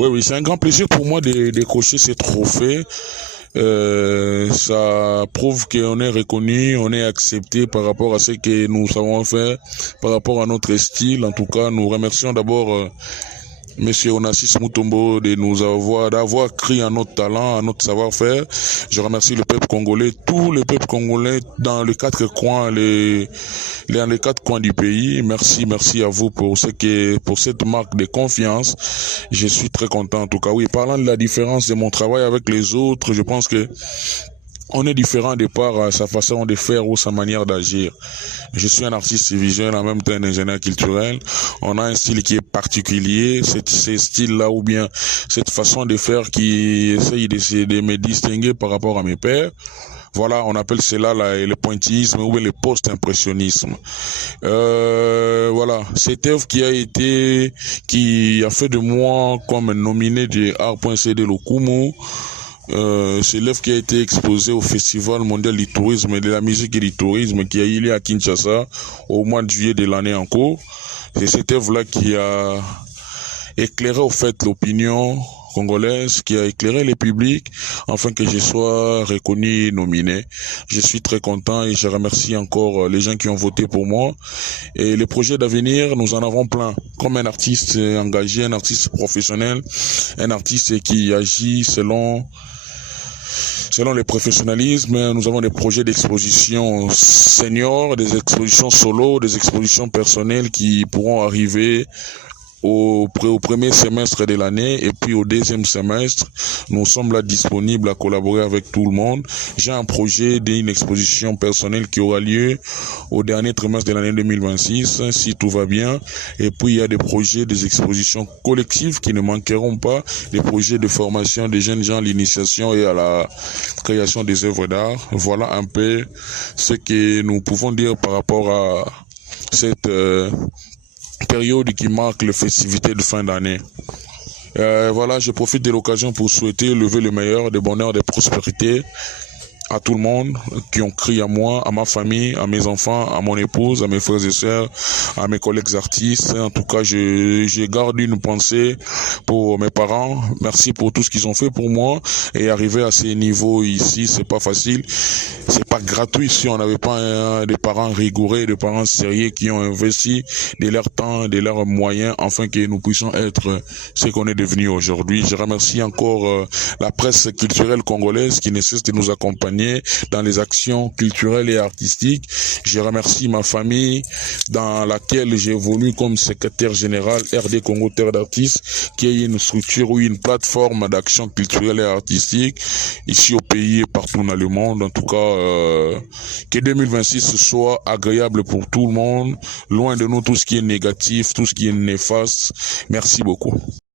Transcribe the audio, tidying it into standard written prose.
Oui, oui, c'est un grand plaisir pour moi de décrocher ces trophées. Ça prouve qu'on est reconnu, on est accepté par rapport à ce que nous savons faire, par rapport à notre style. En tout cas, nous remercions d'abord Monsieur Onassis Mutombo d'avoir cru à notre talent, à notre savoir-faire. Je remercie le peuple congolais, tout le peuple congolais dans les quatre coins, dans les quatre coins du pays. Merci à vous pour cette marque de confiance. Je suis très content en tout cas. Oui, parlant de la différence de mon travail avec les autres, je pense que on est différent de par sa façon de faire ou sa manière d'agir. Je suis un artiste visuel, en même temps un ingénieur culturel. On a un style qui est particulier, ces styles-là ou bien cette façon de faire qui essaye de me distinguer par rapport à mes pairs. Voilà, on appelle cela le pointillisme ou le post-impressionnisme. Voilà, cette œuvre qui a fait de moi comme nominé de Art.cd Lokumu. C'est l'œuvre qui a été exposée au Festival mondial du tourisme et de la musique et du tourisme qui a eu lieu à Kinshasa au mois de juillet de l'année en cours. C'est cette œuvre-là qui a éclairé au fait l'opinion congolaise, qui a éclairé les publics, afin que je sois reconnu et nominé. Je suis très content et je remercie encore les gens qui ont voté pour moi. Et les projets d'avenir, nous en avons plein. Comme un artiste engagé, un artiste professionnel, un artiste qui agit selon le professionnalisme, nous avons des projets d'exposition seniors, des expositions solo, des expositions personnelles qui pourront arriver au premier semestre de l'année et puis au deuxième semestre, nous sommes là disponibles à collaborer avec tout le monde. J'ai un projet d'une exposition personnelle qui aura lieu au dernier trimestre de l'année 2026, si tout va bien. Et puis il y a des projets, des expositions collectives qui ne manqueront pas, des projets de formation des jeunes gens à l'initiation et à la création des œuvres d'art. Voilà un peu ce que nous pouvons dire par rapport à cette période qui marque les festivités de fin d'année. Voilà, je profite de l'occasion pour souhaiter lever le meilleur, de bonheur, de prospérité à tout le monde qui ont crié à moi, à ma famille, à mes enfants, à mon épouse, à mes frères et sœurs, à mes collègues artistes. En tout cas, je garde une pensée pour mes parents. Merci pour tout ce qu'ils ont fait pour moi. Et arriver à ces niveaux ici, c'est pas facile. C'est pas gratuit si on n'avait pas des parents rigoureux, des parents sérieux qui ont investi de leur temps, de leurs moyens, afin que nous puissions être ce qu'on est devenu aujourd'hui. Je remercie encore la presse culturelle congolaise qui ne cesse de nous accompagner dans les actions culturelles et artistiques. Je remercie ma famille dans laquelle j'ai évolué comme secrétaire général RD Congo Terre d'Artistes, qui est une structure ou une plateforme d'action culturelle et artistique ici au pays et partout dans le monde. En tout cas, que 2026 soit agréable pour tout le monde, loin de nous tout ce qui est négatif, tout ce qui est néfaste. Merci beaucoup.